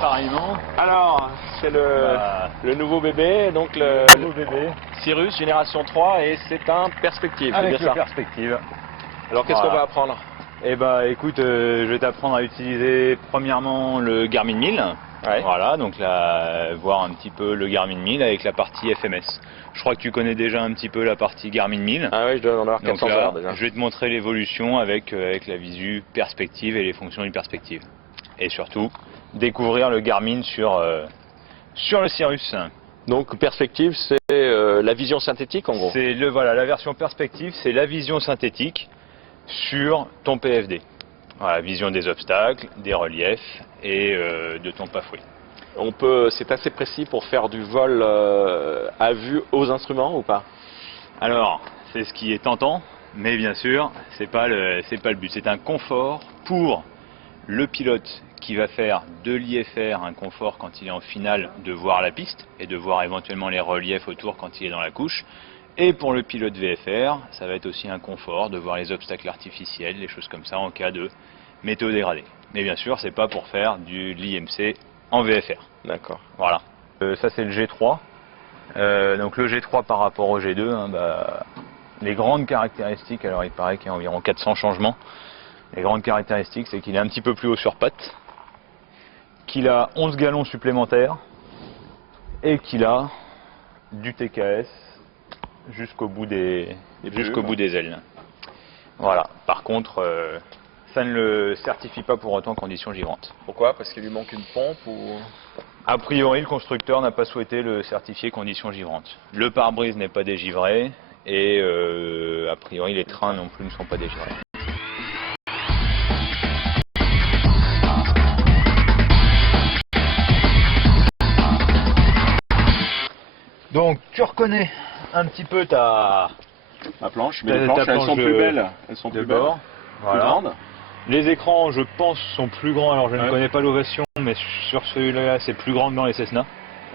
Pareillement. Alors, c'est le nouveau bébé, donc le Nouveau bébé. Cirrus Génération 3, et c'est un perspective, c'est Avec bien le ça. perspective. Alors qu'est-ce qu'on va apprendre? Eh bah écoute, je vais t'apprendre à utiliser premièrement le Garmin 1000. Ouais. Voilà, donc là, voir un petit peu le Garmin 1000 avec la partie FMS. Je crois que tu connais déjà un petit peu la partie Garmin 1000. Ah oui, je dois en avoir Donc 400 là, heures déjà. je vais te montrer l'évolution avec la visu perspective et les fonctions du perspective. Et surtout, découvrir le Garmin sur le Cirrus. Donc perspective, c'est la vision synthétique en gros. C'est voilà, la version perspective, c'est la vision synthétique sur ton PFD. Voilà, vision des obstacles, des reliefs et de ton pafoué. C'est assez précis pour faire du vol à vue aux instruments ou pas? Alors, c'est ce qui est tentant, mais bien sûr, c'est pas le but. C'est un confort pour le pilote qui va faire de l'IFR un confort quand il est en finale de voir la piste et de voir éventuellement les reliefs autour quand il est dans la couche. Et pour le pilote VFR, ça va être aussi un confort de voir les obstacles artificiels, les choses comme ça en cas de météo dégradée. Mais bien sûr, c'est pas pour faire de l'IMC en VFR. D'accord. Voilà. Ça c'est le G3. Donc le G3 par rapport au G2, hein, les grandes caractéristiques, alors il paraît qu'il y a environ 400 changements. Les grandes caractéristiques, c'est qu'il est un petit peu plus haut sur patte, qu'il a 11 gallons supplémentaires et qu'il a du TKS jusqu'au bout des ailes. Voilà. Par contre, ça ne le certifie pas pour autant conditions givrantes. Pourquoi? Parce qu'il lui manque une pompe ou... A priori, le constructeur n'a pas souhaité le certifier conditions givrantes. Le pare-brise n'est pas dégivré et a priori les trains non plus ne sont pas dégivrés. Donc tu reconnais un petit peu ta planche, mais les planches elles sont plus belles. Elles sont plus belles. Voilà. Plus grandes. Les écrans, je pense, sont plus grands. Alors je ne Ouais. connais pas l'Ovation, mais sur celui-là, c'est plus grand que dans les Cessna.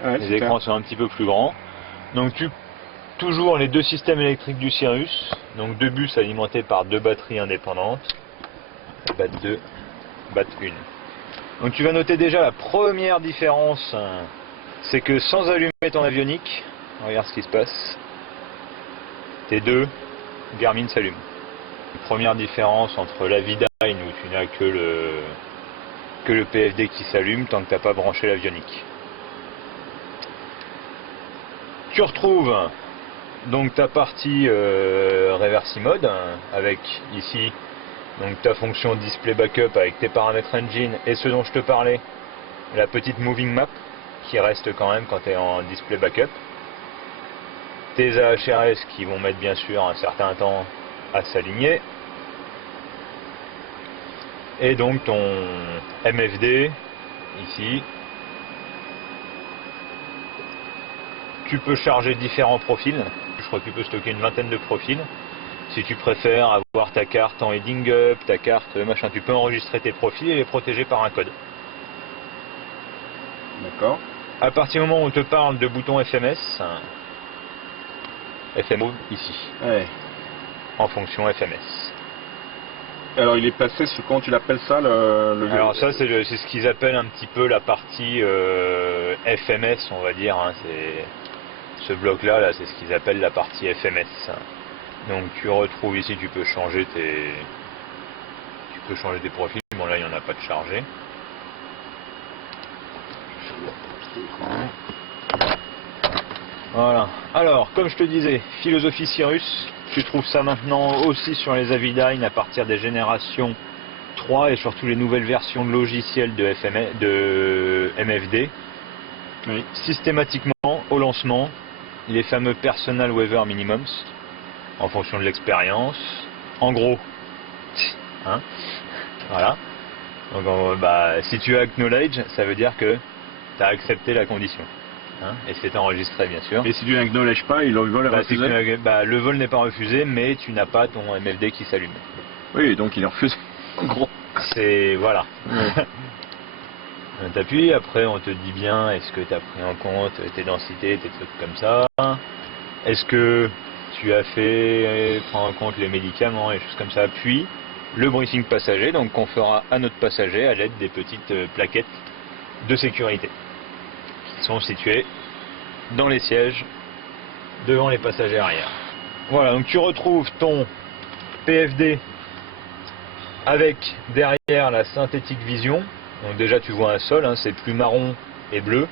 Ouais, Les écrans sont un petit peu plus grands. Donc toujours les deux systèmes électriques du Cirrus. Donc deux bus alimentés par deux batteries indépendantes. BAT 2, BAT 1. Donc tu vas noter déjà la première différence, c'est que sans allumer ton avionique, regarde ce qui se passe, tes deux Garmin s'allument. Première différence entre la V-Dyne où tu n'as que le PFD qui s'allume tant que tu n'as pas branché l'avionique. Tu retrouves donc ta partie Reversi Mode avec ici donc ta fonction display backup avec tes paramètres engine et ce dont je te parlais, la petite moving map qui reste quand même quand tu es en display backup. Tes AHRS qui vont mettre bien sûr un certain temps à s'aligner. Et donc ton MFD ici. Tu peux charger différents profils. Je crois que tu peux stocker une vingtaine de profils. Si tu préfères avoir ta carte en heading up, ta carte machin, tu peux enregistrer tes profils et les protéger par un code. D'accord. À partir du moment où on te parle de bouton FMS, FMO ici, Ouais. en fonction FMS. Alors il est passé sur comment tu l'appelles ça Alors ça c'est ce qu'ils appellent un petit peu la partie FMS, on va dire. Hein, ce bloc là, c'est ce qu'ils appellent la partie FMS. Donc tu retrouves ici, tu peux changer tes profils. Bon là il n'y en a pas de chargé. Voilà. Alors comme je te disais, philosophie Cirrus, tu trouves ça maintenant aussi sur les Avidyne à partir des générations 3 et surtout les nouvelles versions de logiciels de MFD. Oui. Systématiquement au lancement, les fameux Personal Weather Minimums en fonction de l'expérience. En gros, hein, voilà. Donc si tu as acknowledge, ça veut dire que tu as accepté la condition. Hein, et c'est enregistré bien sûr. Et si tu n'acknowledges pas, le vol est refusé. Le vol n'est pas refusé, mais tu n'as pas ton MFD qui s'allume. Oui, donc il est refusé. En gros. C'est voilà. Ouais. On t'appuie, après on te dit bien est-ce que tu as pris en compte tes densités, tes trucs comme ça. Est-ce que tu as fait prendre en compte les médicaments et choses comme ça. Puis le briefing passager, donc qu'on fera à notre passager à l'aide des petites plaquettes de sécurité qui sont situées dans les sièges devant les passagers arrière. Voilà, donc tu retrouves ton PFD avec derrière la synthétique vision. Donc déjà tu vois un sol, hein, c'est plus marron et bleu.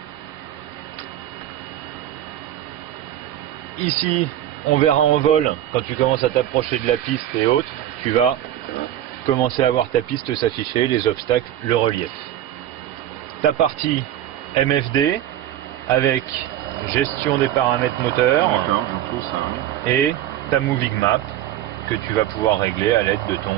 Ici, on verra en vol, quand tu commences à t'approcher de la piste et autres, tu vas commencer à voir ta piste s'afficher, les obstacles, le relief. Ta partie MFD avec gestion des paramètres moteurs. D'accord, j'en trouve ça. Oui. Et ta moving map que tu vas pouvoir régler à l'aide de ton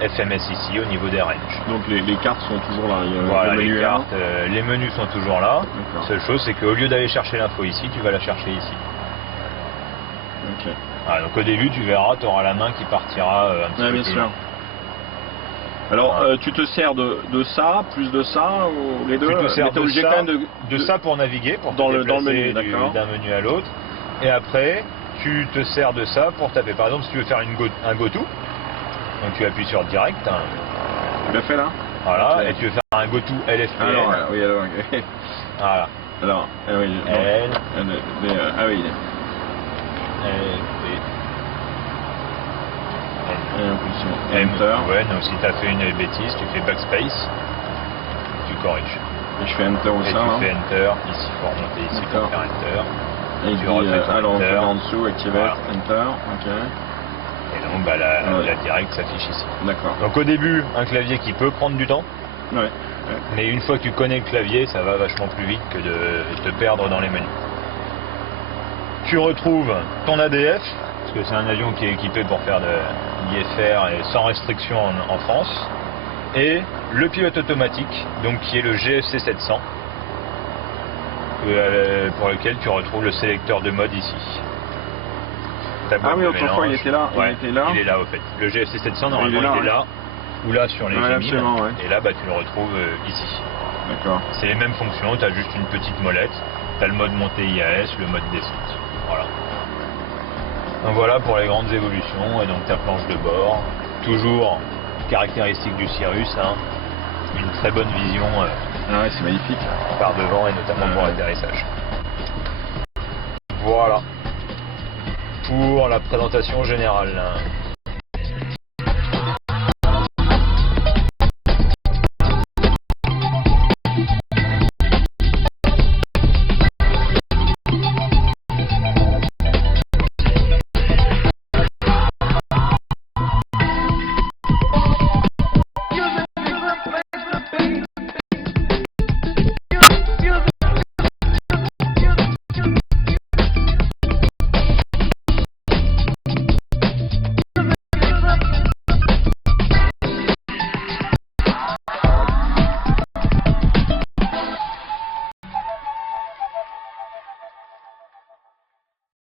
FMS ici au niveau des ranges. Donc les cartes sont toujours là. Il y a Voilà, le menu les là. cartes, les menus sont toujours là. D'accord. Seule chose, c'est qu'au lieu d'aller chercher l'info ici, tu vas la chercher ici. Ok. Voilà, donc au début, tu verras, tu auras la main qui partira un petit Ouais, peu bien plus sûr. loin. Alors, Voilà. tu te sers de ça, plus de ça, ou les deux? Tu te sers mais t'es de obligé ça, quand même de ça pour naviguer, pour dans te le déplacer menu, d'accord. d'un menu à l'autre. Et après, tu te sers de ça pour taper. Par exemple, si tu veux faire un go-to, donc tu appuies sur direct, hein, Tu l'as fait là? voilà, Ok. et tu veux faire un go-to LFPN, Alors, oui, alors, ok. voilà, Alors, oui, donc, L, ah oui, LFPN. impulsion, M, Enter, ouais, donc si tu as fait une bêtise, tu fais backspace, tu corriges. et je fais Enter ou Et ça, tu hein. fais Enter, ici pour remonter ici pour D'accord. faire Enter. Et il tu dit, refais ton alors on Enter. fait en dessous, Activate, Voilà. Enter, ok, Et donc bah, la Ouais. direct s'affiche ici. d'accord, Donc au début, un clavier qui peut prendre du temps, ouais, mais une fois que tu connais le clavier, ça va vachement plus vite que de te perdre dans les menus. Tu retrouves ton ADF, parce que c'est un avion qui est équipé pour faire de l'IFR et sans restriction en France, et le pilote automatique, donc qui est le GFC 700, pour lequel tu retrouves le sélecteur de mode ici. Ta boîte Ah oui, de autrefois, mélange. il était là, Ouais, il était là. il est là au fait. Le GFC 700 Il normalement est là, il est là, ou là sur les Ouais, émines, absolument, ouais. et là bah, tu le retrouves ici. D'accord, C'est les mêmes fonctions, tu as juste une petite molette, tu as le mode montée IAS, le mode descente. Voilà. Donc voilà pour les grandes évolutions, et donc ta planche de bord, toujours caractéristique du Cirrus, hein, une très bonne vision ah ouais, c'est magnifique. par devant et notamment pour Ouais. l'atterrissage. Voilà pour la présentation générale.